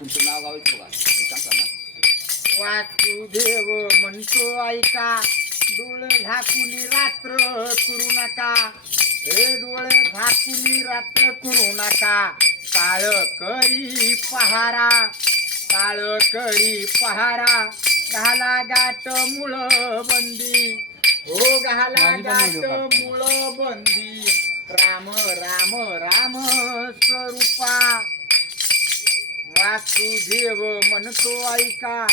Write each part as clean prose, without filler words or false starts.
तुमचं नाव गाव येतो का सांगता ना. वासुदेव म्हणतो ऐका, डोळे झाकून रात्र करू नका, हे डोळे झाकून रात्र करू नका, काळ करी पहारा, काळ करी पहारा, घाला गाठ मुळ बंदी, हो घाला गाठ मुळ बंदी, राम राम राम स्वरूपा. वासुदेव म्हणतो ऐका,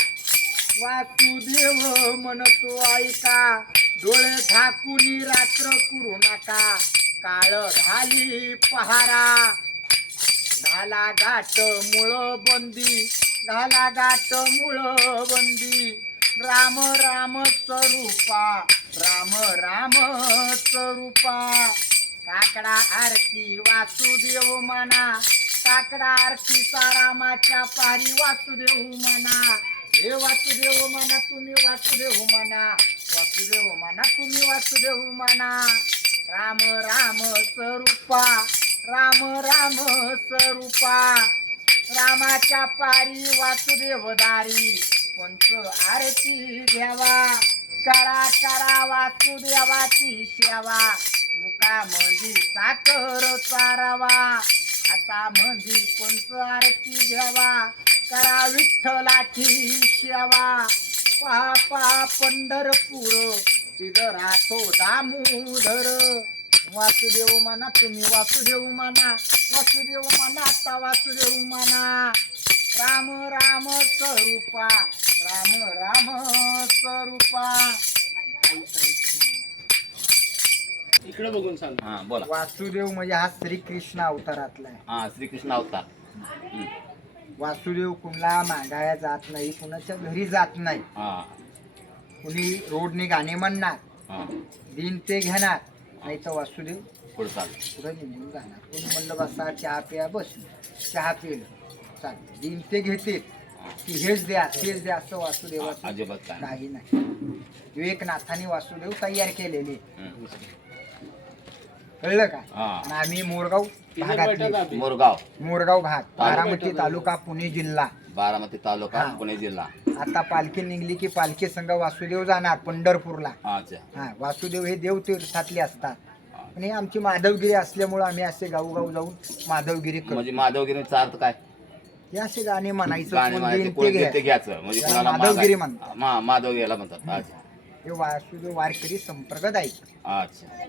वासुदेव म्हणतो ऐका, डोळे झाकून रात्र करू नका, काळ घाली पहारा, घाला गाठ मुळ बंदी, घाला गाठ मुळ बंदी, राम राम स्वरूपा, राम राम स्वरूपा. काकडा आरती वासुदेव म्हणा, काकडा आरतीचा रामाच्या पारी वासुदेव म्हणा, हे वासुदेव म्हणा तुम्ही वासुदेव म्हणा, वासुदेव म्हणा तुम्ही वासुदेव म्हणा, राम राम स्वरूपा, राम राम स्वरूपा. रामाच्या पारी वासुदेव दारी, पंच आरती घ्यावा, करा करा वासुदेवाची सेवा, मुखामंदी साखर चारावा, हातामंदी पंच आरती घ्यावा, करा विठ्ठलाची सेवा, पहा पहा पंढरपूर, तिथं राहतो दामोदर. वासुदेव म्हणा तुम्ही वासुदेव म्हणा, वासुदेव म्हणा आता वासुदेव म्हणा, राम राम स्वरूपा, राम राम स्वरूपा. इकडे बघून सांग. हा बोला. वासुदेव म्हणजे हा श्रीकृष्ण अवतारातला आहे. हा श्रीकृष्ण अवतार. वासुदेव कुणाला मागाया जात नाही, कुणाच्या घरी जात नाही, हा कुणी रोडने गाणे म्हणणार, हा दिन ते घेणार, नाही तर वासुदेव पुढे चाल. पुढे निघून जाणार. कोणी म्हणलं बसा चहा प्या, बस चहा पिलं चाल, दिन ते घेतील की हेच द्या तेच द्या असं वासुदेवाचं अजिबात काय काही नाही. विवेकनाथाने वासुदेव तयार केलेले, कळलं का. हा. आणि आम्ही मोरगाव भागातले, मोरगाव मोरगाव भाग, बारामती तालुका, पुणे जिल्हा. बारामती तालुका हा. पुणे जिल्हा. आता पालखी निघली की पालखी संघ वासुदेव जाणार पंढरपूरला. अच्छा. हा, वासुदेव हे देवतीर्थातले असतात. आणि आमची माधवगिरी असल्यामुळं आम्ही असे गावोगाव जाऊन माधवगिरी करतो. म्हणजे माधवगिरीचा अर्थ काय. हे असे गाणे म्हणायचं, गाणे कोण म्हणायचे, देईन कोण ते देईल ते घ्या. घ्यायचं. म्हणजे त्याला कोणाला माधवगिरी मागाय- म्हणतात. माधवगिरीला म्हणतात. अच्छा हे वासुदेव वारकरी संप्रदाय. अच्छा.